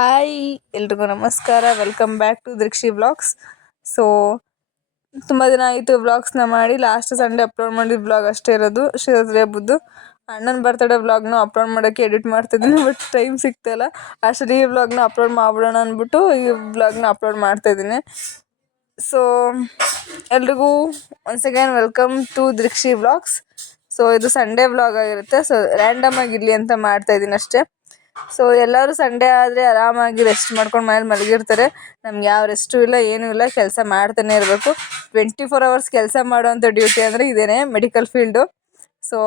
Hi ಎಲ್ರಿಗೂ ನಮಸ್ಕಾರ. Welcome back to Deekshi vlogs. So ತುಂಬ ದಿನ ಆಯಿತು ವ್ಲಾಗ್ಸ್ನ ಮಾಡಿ. ಲಾಸ್ಟ್ ಸಂಡೇ ಅಪ್ಲೋಡ್ ಮಾಡಿದ ವ್ಲಾಗ್ ಅಷ್ಟೇ ಇರೋದು, ಶಿವರಾತ್ರಿ ಹಬ್ಬದ್ದು. ಅಣ್ಣನ ಬರ್ತಡೇ ವ್ಲಾಗ್ನ ಅಪ್ಲೋಡ್ ಮಾಡೋಕ್ಕೆ ಎಡಿಟ್ ಮಾಡ್ತಿದ್ದೀನಿ, ಬಟ್ ಟೈಮ್ ಸಿಗ್ತಾಯಿಲ್ಲ. ಅಷ್ಟೇ ಈ ವ್ಲಾಗ್ನ ಅಪ್ಲೋಡ್ ಮಾಡ್ಬಿಡೋಣ ಅಂದ್ಬಿಟ್ಟು ಈ ವ್ಲಾಗ್ನ ಅಪ್ಲೋಡ್ ಮಾಡ್ತಾಯಿದ್ದೀನಿ. ಸೊ ಎಲ್ರಿಗೂ once again welcome to Deekshi vlogs. So ಇದು ಸಂಡೇ ವ್ಲಾಗ್ ಆಗಿರುತ್ತೆ. ಸೊ ರ್ಯಾಂಡಮ್ ಆಗಿರಲಿ ಅಂತ ಮಾಡ್ತಾಯಿದ್ದೀನಿ ಅಷ್ಟೇ. ಸೊ ಎಲ್ಲರೂ ಸಂಡೇ ಆದರೆ ಆರಾಮಾಗಿ ರೆಸ್ಟ್ ಮಾಡ್ಕೊಂಡು ಮನೇಲಿ ಮಲಗಿರ್ತಾರೆ. ನಮ್ಗೆ ಯಾವ ರೆಸ್ಟು ಇಲ್ಲ, ಏನೂ ಇಲ್ಲ, ಕೆಲಸ ಮಾಡ್ತಾನೆ ಇರಬೇಕು. 24 hours ಕೆಲಸ ಮಾಡೋವಂಥ ಡ್ಯೂಟಿ ಅಂದರೆ ಇದೇನೆ, ಮೆಡಿಕಲ್ ಫೀಲ್ಡು. ಸೊ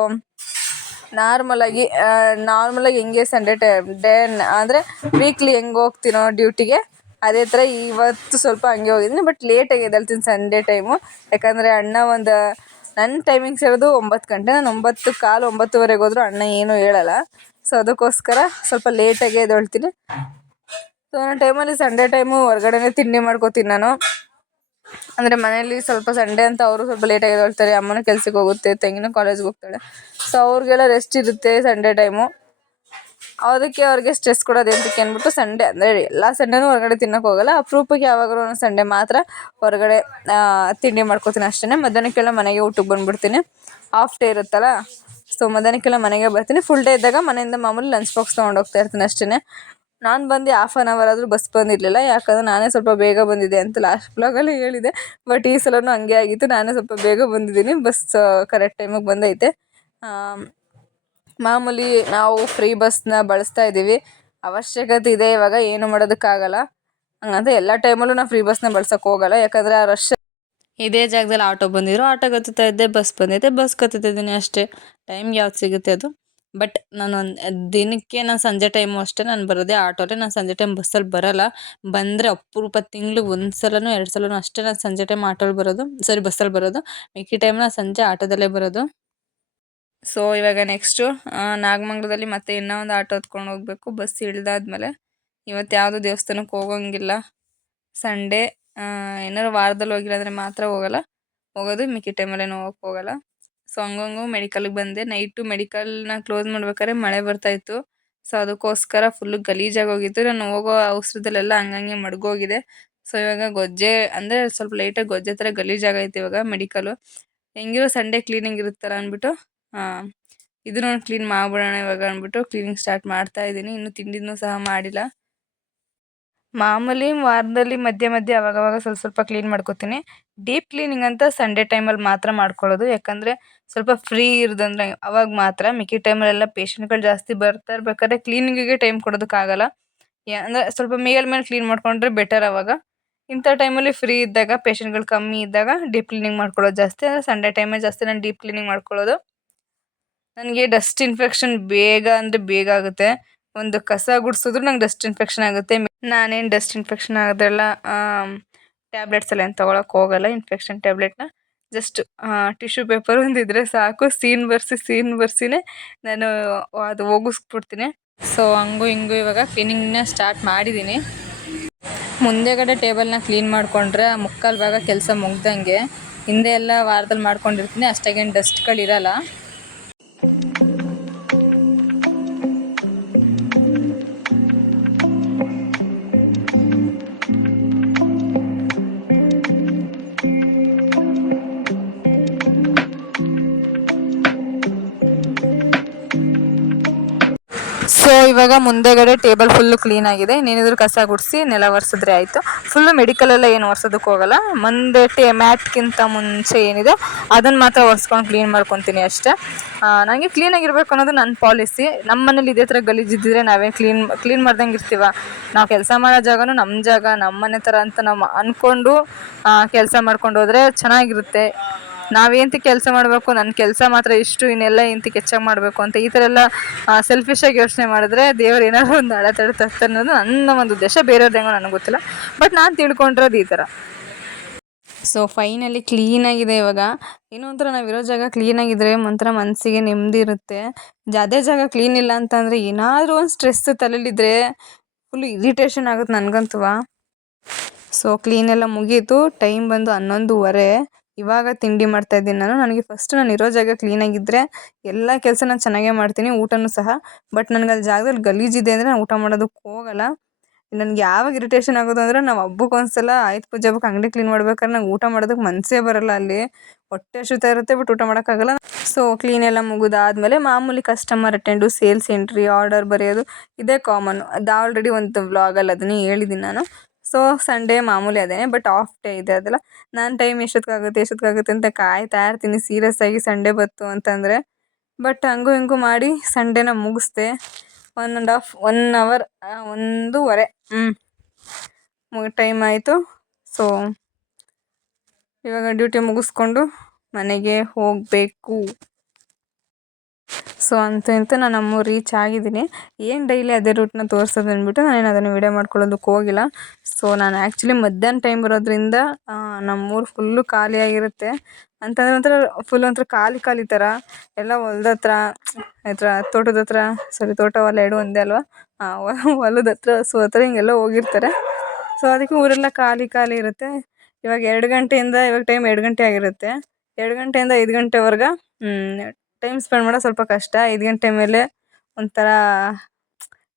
ನಾರ್ಮಲಾಗಿ ಹೆಂಗೆ ಸಂಡೇ ಡೇ ಅಂದರೆ ವೀಕ್ಲಿ ಹೆಂಗೆ ಹೋಗ್ತೀನೋ ಡ್ಯೂಟಿಗೆ, ಅದೇ ಥರ ಇವತ್ತು ಸ್ವಲ್ಪ ಹಂಗೆ ಹೋಗಿದ್ದೀನಿ. ಬಟ್ ಲೇಟಾಗಿ ಎದ್ದೇಳ್ತೀನಿ ಸಂಡೇ ಟೈಮು. ಯಾಕಂದರೆ ಅಣ್ಣ ನನ್ನ ಟೈಮಿಂಗ್ಸ್ ಇರೋದು 9 ಗಂಟೆ. ನಾನು 9:15 9:30 ಹೋದರೂ ಅಣ್ಣ ಏನೂ ಹೇಳಲ್ಲ. ಸೊ ಅದಕ್ಕೋಸ್ಕರ ಸ್ವಲ್ಪ ಲೇಟಾಗೆ ಎದ್ದೇಳ್ತೀನಿ. ಸೊ ನನ್ನ ಟೈಮಲ್ಲಿ ಸಂಡೇ ಟೈಮು ಹೊರಗಡೆನೇ ತಿಂಡಿ ಮಾಡ್ಕೋತೀನಿ ನಾನು. ಅಂದರೆ ಮನೇಲಿ ಸ್ವಲ್ಪ ಸಂಡೇ ಅಂತ ಅವರು ಸ್ವಲ್ಪ ಲೇಟಾಗಿ ಎದ್ದೇಳ್ತಾರೆ. ಅಮ್ಮನೂ ಕೆಲ್ಸಕ್ಕೆ ಹೋಗುತ್ತೆ, ತಂಗಿನೂ ಕಾಲೇಜ್ಗೆ ಹೋಗ್ತಾಳೆ. ಸೊ ಅವ್ರಿಗೆಲ್ಲ ರೆಸ್ಟ್ ಇರುತ್ತೆ ಸಂಡೇ ಟೈಮು. ಅದಕ್ಕೆ ಅವ್ರಿಗೆ ಸ್ಟ್ರೆಸ್ ಕೊಡೋದು ಎಂತಕ್ಕೆ ಅಂದ್ಬಿಟ್ಟು ಸಂಡೇ ಅಂದರೆ ಎಲ್ಲ ಸಂಡೇನೂ ಹೊರಗಡೆ ತಿನ್ನೋಕೆ ಹೋಗಲ್ಲ. ಅಪರೂಪಕ್ಕೆ ಯಾವಾಗಲೂ ಒಂದು ಸಂಡೇ ಮಾತ್ರ ಹೊರಗಡೆ ತಿಂಡಿ ಮಾಡ್ಕೋತೀನಿ ಅಷ್ಟೇ. ಮಧ್ಯಾಹ್ನಕ್ಕೆಲ್ಲ ಮನೆಗೆ ಊಟಕ್ಕೆ ಬಂದುಬಿಡ್ತೀನಿ. ಹಾಫ್ ಡೇ ಇರುತ್ತಲ್ಲ, ಸೊ ಮಧ್ಯಾಹ್ನಕ್ಕೆಲ್ಲ ಮನೆಗೆ ಬರ್ತೀನಿ. ಫುಲ್ ಡೇ ಇದ್ದಾಗ ಮನೆಯಿಂದ ಮಾಮೂಲಿ ಲಂಚ್ ಬಾಕ್ಸ್ ತೊಗೊಂಡು ಹೋಗ್ತಾ ಇರ್ತೀನಿ ಅಷ್ಟೇ. ನಾನು ಬಂದು 1/2 hour ಆದರೂ ಬಸ್ ಬಂದಿರಲಿಲ್ಲ. ಯಾಕಂದರೆ ನಾನೇ ಸ್ವಲ್ಪ ಬೇಗ ಬಂದಿದ್ದೆ ಅಂತ ಲಾಸ್ಟ್ ಬ್ಲಾಗಲ್ಲಿ ಹೇಳಿದೆ. ಬಟ್ ಈ ಸಲವೂ ಹಂಗೆ ಆಗಿತ್ತು, ನಾನೇ ಸ್ವಲ್ಪ ಬೇಗ ಬಂದಿದ್ದೀನಿ. ಬಸ್ ಕರೆಕ್ಟ್ ಟೈಮಿಗೆ ಬಂದೈತೆ. ಮಾಮೂಲಿ ನಾವು ಫ್ರೀ ಬಸ್ನ ಬಳಸ್ತಾ ಇದ್ದೀವಿ, ಅವಶ್ಯಕತೆ ಇದೆ ಇವಾಗ, ಏನು ಮಾಡೋದಕ್ಕಾಗಲ್ಲ. ಹಂಗಂತ ಎಲ್ಲ ಟೈಮಲ್ಲೂ ನಾವು ಫ್ರೀ ಬಸ್ನ ಬಳಸೋಕೆ ಹೋಗಲ್ಲ. ಯಾಕಂದರೆ ಆ ರಶ್ ಇದೇ ಜಾಗದಲ್ಲಿ ಆಟೋ ಬಂದಿದ್ರು, ಆಟೋ ಕತ್ತುತ್ತಾ ಇದ್ದೆ, ಬಸ್ ಬಂದೈತೆ, ಬಸ್ ಕತ್ತುತ್ತಾ ಇದ್ದೀನಿ ಅಷ್ಟೇ. ಟೈಮ್ಗೆ ಯಾವ್ದು ಸಿಗುತ್ತೆ ಅದು. ಬಟ್ ನಾನು ದಿನಕ್ಕೆ ಸಂಜೆ ಟೈಮು ಅಷ್ಟೇ ನಾನು ಬರೋದೇ ಆಟೋಲೆ. ನಾನು ಸಂಜೆ ಟೈಮ್ ಬಸ್ಸಲ್ಲಿ ಬರೋಲ್ಲ. ಬಂದರೆ ಅಪರೂಪ, ತಿಂಗ್ಳಿಗೆ 1 ಸಲನೋ 2 ಸಲನೋ ಅಷ್ಟೇ ನಾನು ಸಂಜೆ ಟೈಮ್ ಆಟೋಲ್ಲಿ ಬರೋದು, ಬಸ್ಸಲ್ಲಿ ಬರೋದು. ಮಿಕ್ಕಿ ಟೈಮ್ನ ಸಂಜೆ ಆಟೋದಲ್ಲೇ ಬರೋದು. ಸೊ ಇವಾಗ ನೆಕ್ಸ್ಟು ನಾಗಮಂಗಲದಲ್ಲಿ ಮತ್ತೆ ಇನ್ನೂ ಒಂದು ಆಟೋ ಹತ್ಕೊಂಡು ಹೋಗಬೇಕು. ಬಸ್ ಇಳಿದಾದ್ಮೇಲೆ ಇವತ್ತು ಯಾವುದೂ ದೇವಸ್ಥಾನಕ್ಕೆ ಹೋಗೋಂಗಿಲ್ಲ. ಸಂಡೇ ಏನಾರು ವಾರದಲ್ಲಿ ಹೋಗಿಲ್ಲ ಅಂದರೆ ಮಾತ್ರ ಹೋಗೋದು. ಮಿಕ್ಕಿ ಟೈಮಲ್ಲೇನು ಹೋಗೋಕ್ಕೆ ಹೋಗಲ್ಲ. ಸೊ ಹಂಗಂಗೂ ಮೆಡಿಕಲ್ಗೆ ಬಂದೆ. ನೈಟು ಮೆಡಿಕಲ್ನ ಕ್ಲೋಸ್ ಮಾಡ್ಬೇಕಾದ್ರೆ ಮಳೆ ಬರ್ತಾಯಿತ್ತು. ಸೊ ಅದಕ್ಕೋಸ್ಕರ ಫುಲ್ಲು ಗಲೀಜಾಗಿ ಹೋಗಿತ್ತು. ನಾನು ಹೋಗೋ ಅವಸರದಲ್ಲೆಲ್ಲ ಹಂಗಂಗೆ ಮಡ್ಗೋಗಿದೆ. ಸೊ ಇವಾಗ ಗೊಜ್ಜೆ ಅಂದರೆ ಸ್ವಲ್ಪ ಲೈಟಾಗಿ ಗೊಜ್ಜೆ ಥರ ಗಲೀಜಾಗೈತೆ ಇವಾಗ ಮೆಡಿಕಲು. ಹೆಂಗಿರೋ ಸಂಡೇ ಕ್ಲೀನಿಂಗ್ ಇರುತ್ತಲ್ಲ ಅಂದ್ಬಿಟ್ಟು ಇದನ್ನು ಕ್ಲೀನ್ ಮಾಡಿಬಿಡೋಣ ಇವಾಗ ಅಂದ್ಬಿಟ್ಟು ಕ್ಲೀನಿಂಗ್ ಸ್ಟಾರ್ಟ್ ಮಾಡ್ತಾ ಇದ್ದೀನಿ. ಇನ್ನೂ ತಿಂಡಿನೂ ಸಹ ಮಾಡಿಲ್ಲ. ಮಾಮೂಲಿ ವಾರದಲ್ಲಿ ಮಧ್ಯೆ ಅವಾಗವಾಗ ಸ್ವಲ್ಪ ಕ್ಲೀನ್ ಮಾಡ್ಕೋತೀನಿ. ಡೀಪ್ ಕ್ಲೀನಿಂಗ್ ಅಂತ ಸಂಡೇ ಟೈಮಲ್ಲಿ ಮಾತ್ರ ಮಾಡ್ಕೊಳ್ಳೋದು. ಯಾಕಂದರೆ ಸ್ವಲ್ಪ ಫ್ರೀ ಇರೋದಂದ್ರೆ ಅವಾಗ ಮಾತ್ರ. ಮಿಕ್ಕಿ ಟೈಮಲ್ಲೆಲ್ಲ ಪೇಷಂಟ್ಗಳು ಜಾಸ್ತಿ ಬರ್ತಾ ಇರ್ಬೇಕಾದ್ರೆ ಕ್ಲೀನಿಂಗಿಗೆ ಟೈಮ್ ಕೊಡೋದಕ್ಕಾಗಲ್ಲ. ಅಂದರೆ ಸ್ವಲ್ಪ ಮೇಲೆ ಕ್ಲೀನ್ ಮಾಡ್ಕೊಂಡ್ರೆ ಬೆಟರ್ ಅವಾಗ. ಇಂಥ ಟೈಮಲ್ಲಿ ಫ್ರೀ ಇದ್ದಾಗ, ಪೇಷಂಟ್ಗಳು ಕಮ್ಮಿ ಇದ್ದಾಗ ಡೀಪ್ ಕ್ಲೀನಿಂಗ್ ಮಾಡ್ಕೊಳ್ಳೋದು ಜಾಸ್ತಿ. ಅಂದರೆ ಸಂಡೇ ಟೈಮೇ ಜಾಸ್ತಿ ನಾನು ಡೀಪ್ ಕ್ಲೀನಿಂಗ್ ಮಾಡ್ಕೊಳ್ಳೋದು. ನನಗೆ ಡಸ್ಟ್ ಇನ್ಫೆಕ್ಷನ್ ಬೇಗ ಆಗುತ್ತೆ. ಒಂದು ಕಸ ಗುಡಿಸಿದ್ರು ನಂಗೆ ಡಸ್ಟ್ ಇನ್ಫೆಕ್ಷನ್ ಆಗುತ್ತೆ. ನಾನೇನು ಡಸ್ಟ್ ಇನ್ಫೆಕ್ಷನ್ ಆಗೋದೆಲ್ಲ ಟ್ಯಾಬ್ಲೆಟ್ಸ್ ಎಲ್ಲ ಏನು ತೊಗೊಳಕ್ಕೆ ಹೋಗಲ್ಲ. ಇನ್ಫೆಕ್ಷನ್ ಟ್ಯಾಬ್ಲೆಟ್ನ ಜಸ್ಟ್ ಟಿಶ್ಯೂ ಪೇಪರ್ ಒಂದಿದ್ರೆ ಸಾಕು, ಸೀನ್ ಬರ್ಸಿನೇ ನಾನು ಅದು ಹೋಗಿಸ್ಬಿಡ್ತೀನಿ. ಸೊ ಹಂಗೂ ಹಿಂಗೂ ಇವಾಗ ಕ್ಲೀನಿಂಗ್ನ ಸ್ಟಾರ್ಟ್ ಮಾಡಿದ್ದೀನಿ. ಮುಂದೆಗಡೆ ಟೇಬಲ್ನ ಕ್ಲೀನ್ ಮಾಡಿಕೊಂಡ್ರೆ 3/4 ಭಾಗ ಕೆಲಸ ಮುಗ್ದಂಗೆ. ಹಿಂದೆ ಎಲ್ಲ ವಾರದಲ್ಲಿ ಮಾಡ್ಕೊಂಡಿರ್ತೀನಿ, ಅಷ್ಟಾಗೇನು ಡಸ್ಟ್ಗಳಿರಲ್ಲ. ಸೊ ಇವಾಗ ಮುಂದೆಗಡೆ ಟೇಬಲ್ ಫುಲ್ಲು ಕ್ಲೀನ್ ಆಗಿದೆ. ಇನ್ನೇನಿದ್ರು ಕಸ ಗುಡಿಸಿ ನೆಲ ಒರೆಸಿದ್ರೆ ಆಯಿತು. ಫುಲ್ಲು ಮೆಡಿಕಲೆಲ್ಲ ಏನು ಒರೆಸೋದಕ್ಕೆ ಹೋಗಲ್ಲ. ಮುಂದೆ ಮ್ಯಾಟ್ಗಿಂತ ಮುಂಚೆ ಏನಿದೆ ಅದನ್ನು ಮಾತ್ರ ಒರೆಸ್ಕೊಂಡು ಕ್ಲೀನ್ ಮಾಡ್ಕೊತೀನಿ ಅಷ್ಟೇ. ನನಗೆ ಕ್ಲೀನಾಗಿರ್ಬೇಕು ಅನ್ನೋದು ನನ್ನ ಪಾಲಿಸಿ. ನಮ್ಮ ಮನೇಲಿ ಇದೇ ಥರ ಗಲೀಜಿದ್ದಿದ್ರೆ ನಾವೇ ಕ್ಲೀನ್ ಮಾಡ್ದಂಗೆ ಇರ್ತೀವ? ನಾವು ಕೆಲಸ ಮಾಡೋ ಜಾಗನೂ ನಮ್ಮ ಜಾಗ, ನಮ್ಮ ಮನೆ ಥರ ಅಂತ ನಾವು ಅಂದ್ಕೊಂಡು ಕೆಲಸ ಮಾಡ್ಕೊಂಡು ಹೋದರೆ ಚೆನ್ನಾಗಿರುತ್ತೆ. ನಾವೇಂತ ಕೆಲಸ ಮಾಡಬೇಕು, ನನ್ನ ಕೆಲಸ ಮಾತ್ರ ಇಷ್ಟು, ಇನ್ನೆಲ್ಲ ಎಂತಕ್ಕೆ ಹೆಚ್ಚಾಗಿ ಮಾಡಬೇಕು ಅಂತ ಈ ಥರ ಎಲ್ಲ ಸೆಲ್ಫಿಶಾಗಿ ಯೋಚನೆ ಮಾಡಿದ್ರೆ ದೇವ್ರು ಏನಾದರೂ ಒಂದು ಅಡೆತಡೆ ತರ್ತಾರೆ ಅನ್ನೋದು ನನ್ನ ಒಂದು ಉದ್ದೇಶ. ಬೇರೆಯವ್ರದ್ದು ಹೆಂಗೋ ನನಗೆ ಗೊತ್ತಿಲ್ಲ, ಬಟ್ ನಾನು ತಿಳ್ಕೊಂಡಿರೋದು ಈ ಥರ. ಸೊ ಫೈನಲಿ ಕ್ಲೀನಾಗಿದೆ ಇವಾಗ. ಏನೋ ಒಂಥರ ನಾವಿರೋ ಜಾಗ ಕ್ಲೀನಾಗಿದ್ದರೆ ಒಂಥರ ಮನಸ್ಸಿಗೆ ನೆಮ್ಮದಿ ಇರುತ್ತೆ. ಅದೇ ಜಾಗ ಕ್ಲೀನ್ ಇಲ್ಲ ಅಂತಂದರೆ ಏನಾದರೂ ಒಂದು ಸ್ಟ್ರೆಸ್ ತಲೆಯಲ್ಲಿದ್ದರೆ ಫುಲ್ಲು ಇರಿಟೇಷನ್ ಆಗುತ್ತೆ ನನಗಂತೂ. ಸೊ ಕ್ಲೀನೆಲ್ಲ ಮುಗೀತು. ಟೈಮ್ ಬಂದು 11:30. ಇವಾಗ ತಿಂಡಿ ಮಾಡ್ತಾಯಿದ್ದೀನಿ ನಾನು. ನನಗೆ ಫಸ್ಟ್ ನಾನು ಇರೋ ಜಾಗ ಕ್ಲೀನಾಗಿದ್ದರೆ ಎಲ್ಲ ಕೆಲಸ ನಾನು ಚೆನ್ನಾಗೇ ಮಾಡ್ತೀನಿ, ಊಟನೂ ಸಹ. ಬಟ್ ನನಗೆ ಅಲ್ಲಿ ಜಾಗದಲ್ಲಿ ಗಲೀಜಿದೆ ಅಂದರೆ ನಾನು ಊಟ ಮಾಡೋದಕ್ಕೆ ಹೋಗಲ್ಲ. ನನಗೆ ಯಾವಾಗ ಇರಿಟೇಷನ್ ಆಗೋದು ಅಂದರೆ ನಾವು ಹಬ್ಬಕ್ಕೊಂದ್ಸಲ ಆಯುಧ ಪೂಜೆ ಹಬ್ಬಕ್ಕೆ ಅಂಗಡಿ ಕ್ಲೀನ್ ಮಾಡ್ಬೇಕಾದ್ರೆ ನಂಗೆ ಊಟ ಮಾಡೋದಕ್ಕೆ ಮನಸ್ಸೇ ಬರೋಲ್ಲ ಅಲ್ಲಿ. ಹೊಟ್ಟೆ ಹಸಿತಾ ಇರುತ್ತೆ ಬಟ್ ಊಟ ಮಾಡೋಕ್ಕಾಗಲ್ಲ. ಸೊ ಕ್ಲೀನ್ ಎಲ್ಲ ಮುಗಿದಾದ್ಮೇಲೆ ಮಾಮೂಲಿ customer attend, sales entry, order ಬರೆಯೋದು ಇದೇ ಕಾಮನ್ನು. ಅದು ಆಲ್ರೆಡಿ ಒಂದು ವ್ಲಾಗಲ್ಲಿ ಅದನ್ನೇ ಹೇಳಿದ್ದೀನಿ ನಾನು. ಸೊ ಸಂಡೇ ಮಾಮೂಲಿ ಅದೇ, ಬಟ್ ಆಫ್ ಡೇ ಇದೆ ಅದೆಲ್ಲ. ನಾನು ಟೈಮ್ ಎಷ್ಟೊತ್ತಿಗಾಗುತ್ತೆ ಅಂತ ಕಾಯ್ತಾ ಇರ್ತೀನಿ ಸೀರಿಯಸ್ ಆಗಿ ಸಂಡೇ ಬಂತು ಅಂತಂದರೆ. ಬಟ್ ಹಂಗೂ ಹಿಂಗೂ ಮಾಡಿ ಸಂಡೇನ ಮುಗಿಸ್ದೆ. 1 ಅವರ್ 1:30 ಟೈಮ್ ಆಯಿತು. ಸೊ ಇವಾಗ ಡ್ಯೂಟಿ ಮುಗಿಸ್ಕೊಂಡು ಮನೆಗೆ ಹೋಗಬೇಕು. ಸೊ ಅಂತೂ ಇಂತೂ ನಾನು ನಮ್ಮೂರು ರೀಚ್ ಆಗಿದ್ದೀನಿ. ಏನು ಡೈಲಿ ಅದೇ ರೂಟ್ನ ತೋರಿಸೋದು ಅಂದ್ಬಿಟ್ಟು ನಾನೇನು ಅದನ್ನು ವಿಡಿಯೋ ಮಾಡ್ಕೊಳ್ಳೋದಕ್ಕೆ ಹೋಗಿಲ್ಲ. ಸೊ ನಾನು ಆ್ಯಕ್ಚುಲಿ ಮಧ್ಯಾಹ್ನ ಟೈಮ್ ಬರೋದ್ರಿಂದ ನಮ್ಮೂರು ಫುಲ್ಲು ಖಾಲಿಯಾಗಿರುತ್ತೆ. ಅಂತಂದರೆ ಒಂಥರ ಖಾಲಿ ಥರ ಎಲ್ಲ ಹೊಲದ ತೋಟದ ಹತ್ರ, ತೋಟ ಹೊಲ ಎರಡು ಒಂದೇ ಅಲ್ವಾ, ಹೊಲದ ಹತ್ರ ಹಸು ಹತ್ರ ಹಿಂಗೆಲ್ಲ ಹೋಗಿರ್ತಾರೆ. ಸೊ ಅದಕ್ಕೆ ಊರೆಲ್ಲ ಖಾಲಿ ಇರುತ್ತೆ. ಇವಾಗ 2 ಗಂಟೆಯಿಂದ, ಇವಾಗ ಟೈಮ್ 2 ಗಂಟೆ ಆಗಿರುತ್ತೆ. 2 ಗಂಟೆಯಿಂದ 5 ಗಂಟೆವರೆಗೆ ಟೈಮ್ ಸ್ಪೆಂಡ್ ಮಾಡೋದು ಸ್ವಲ್ಪ ಕಷ್ಟ. 5 ಗಂಟೆ ಮೇಲೆ ಒಂಥರ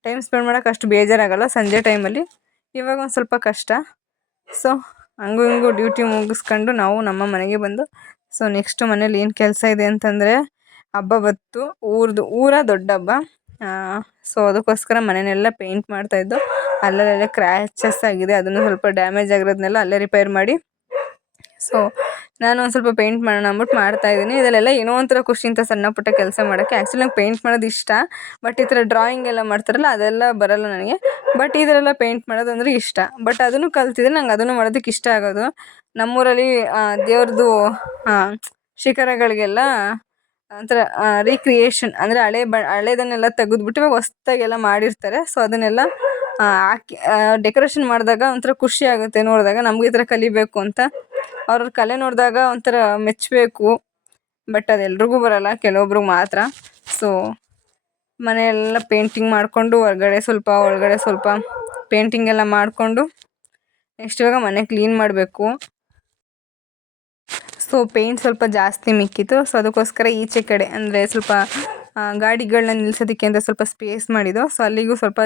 ಟೈಮ್ ಸ್ಪೆಂಡ್ ಮಾಡೋಕೆ ಅಷ್ಟು ಬೇಜಾರಾಗಲ್ಲ ಸಂಜೆ ಟೈಮಲ್ಲಿ. ಇವಾಗ ಒಂದು ಸ್ವಲ್ಪ ಕಷ್ಟ. ಸೊ ಹಂಗೂ ಹಿಂಗೂ ಡ್ಯೂಟಿ ಮುಗಿಸ್ಕೊಂಡು ನಾವು ನಮ್ಮ ಮನೆಗೆ ಬಂದು, ಸೊ ನೆಕ್ಸ್ಟ್ ಮನೇಲಿ ಏನು ಕೆಲಸ ಇದೆ ಅಂತಂದರೆ, ಹಬ್ಬ ಬತ್ತು, ಊರ ದೊಡ್ಡ ಹಬ್ಬ. ಸೊ ಅದಕ್ಕೋಸ್ಕರ ಮನೆಯೆಲ್ಲ ಪೇಂಟ್ ಮಾಡ್ತಾಯಿದ್ದು. ಅಲ್ಲಲ್ಲೆಲ್ಲ ಕ್ರ್ಯಾಚಸ್ ಆಗಿದೆ, ಅದನ್ನು ಸ್ವಲ್ಪ ಡ್ಯಾಮೇಜ್ ಆಗಿರೋದನ್ನೆಲ್ಲ ಅಲ್ಲೇ ರಿಪೇರ್ ಮಾಡಿ, ಸೊ ನಾನು ಒಂದು ಸ್ವಲ್ಪ ಪೇಂಟ್ ಮಾಡೋಣ ಅಂದ್ಬಿಟ್ಟು ಮಾಡ್ತಾಯಿದ್ದೀನಿ. ಇದರಲ್ಲೆಲ್ಲ ಏನೋ ಒಂಥರ ಖುಷಿ ಇಂಥ ಸಣ್ಣ ಪುಟ್ಟ ಕೆಲಸ ಮಾಡೋಕ್ಕೆ. ಆ್ಯಕ್ಚುಲಿ ನಂಗೆ ಪೇಂಟ್ ಮಾಡೋದು ಇಷ್ಟ, ಬಟ್ ಈ ಥರ ಡ್ರಾಯಿಂಗ್ ಎಲ್ಲ ಮಾಡ್ತಾರಲ್ಲ ಅದೆಲ್ಲ ಬರಲ್ಲ ನನಗೆ. ಬಟ್ ಇದರೆಲ್ಲ ಪೇಂಟ್ ಮಾಡೋದಂದ್ರೆ ಇಷ್ಟ. ಬಟ್ ಅದನ್ನು ಕಲ್ತಿದ್ರೆ ನಂಗೆ ಅದನ್ನು ಮಾಡೋದಕ್ಕೆ ಇಷ್ಟ ಆಗೋದು. ನಮ್ಮೂರಲ್ಲಿ ದೇವ್ರದ್ದು ಶಿಖರಗಳಿಗೆಲ್ಲ ಒಂಥರ ರೀಕ್ರಿಯೇಷನ್ ಅಂದರೆ ಹಳೇದನ್ನೆಲ್ಲ ತೆಗೆದ್ಬಿಟ್ಟು ಇವಾಗ ಹೊಸ್ದಾಗೆಲ್ಲ ಮಾಡಿರ್ತಾರೆ. ಸೊ ಅದನ್ನೆಲ್ಲ ಹಾಕಿ ಡೆಕೋರೇಷನ್ ಮಾಡಿದಾಗ ಒಂಥರ ಖುಷಿ ಆಗುತ್ತೆ ನೋಡಿದಾಗ. ನಮಗೂ ಈ ಥರ ಕಲಿಬೇಕು ಅಂತ, ಅವ್ರ ಕಲೆ ನೋಡಿದಾಗ ಒಂಥರ ಮೆಚ್ಚಬೇಕು. ಬಟ್ ಅದೆಲ್ರಿಗೂ ಬರಲ್ಲ, ಕೆಲವೊಬ್ರಿಗೆ ಮಾತ್ರ. ಸೊ ಮನೆಯೆಲ್ಲ ಪೇಂಟಿಂಗ್ ಮಾಡಿಕೊಂಡು ಹೊರಗಡೆ ಸ್ವಲ್ಪ ಒಳಗಡೆ ಸ್ವಲ್ಪ ಪೇಂಟಿಂಗ್ ಎಲ್ಲ ಮಾಡಿಕೊಂಡು ನೆಕ್ಸ್ಟ್ ಇವಾಗ ಮನೆ ಕ್ಲೀನ್ ಮಾಡಬೇಕು. ಸೊ ಪೇಂಟ್ ಸ್ವಲ್ಪ ಜಾಸ್ತಿ ಮಿಕ್ಕಿತ್ತು. ಸೊ ಅದಕ್ಕೋಸ್ಕರ ಈಚೆ ಕಡೆ ಅಂದರೆ ಸ್ವಲ್ಪ ಗಾಡಿಗಳನ್ನ ನಿಲ್ಸೋದಕ್ಕೆ ಅಂತ ಸ್ವಲ್ಪ ಸ್ಪೇಸ್ ಮಾಡಿದ್ದು. ಸೊ ಅಲ್ಲಿಗೂ ಸ್ವಲ್ಪ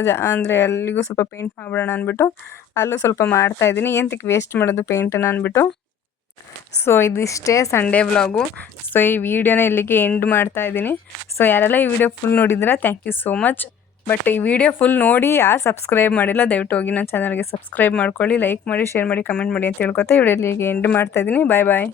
ಅಲ್ಲಿಗೂ ಸ್ವಲ್ಪ ಪೇಂಟ್ ಮಾಡಿಬಿಡೋಣ ಅಂದ್ಬಿಟ್ಟು ಅಲ್ಲೂ ಸ್ವಲ್ಪ ಮಾಡ್ತಾಯಿದ್ದೀನಿ. ಎಂತಕ್ಕೆ ವೇಸ್ಟ್ ಮಾಡೋದು ಪೇಂಟನ್ನು ಅಂದ್ಬಿಟ್ಟು. ಸೊ ಇದಿಷ್ಟೇ ಸಂಡೇ ವ್ಲಾಗು. ಸೊ ಈ ವಿಡಿಯೋನ ಇಲ್ಲಿಗೆ ಎಂಡ್ ಮಾಡ್ತಾಯಿದ್ದೀನಿ. ಸೊ ಯಾರೆಲ್ಲ ಈ ವಿಡಿಯೋ ಫುಲ್ ನೋಡಿದ್ರೆ thank you so much. But ಈ ವಿಡಿಯೋ ಫುಲ್ ನೋಡಿ ಯಾರು ಸಬ್ಸ್ಕ್ರೈಬ್ ಮಾಡಿಲ್ಲ ದಯವಿಟ್ಟು ಹೋಗಿ ನನ್ನ ಚಾನಲ್ಗೆ ಸಬ್ಸ್ಕ್ರೈಬ್ ಮಾಡ್ಕೊಳ್ಳಿ, ಲೈಕ್ ಮಾಡಿ, ಶೇರ್ ಮಾಡಿ, ಕಮೆಂಟ್ ಮಾಡಿ ಅಂತ ಹೇಳ್ಕೊತಾ ಈ ವಿಡಿಯೋ ಇಲ್ಲಿಗೆ ಎಂಡ್ ಮಾಡ್ತಾಯಿದ್ದೀನಿ. ಬಾಯ್.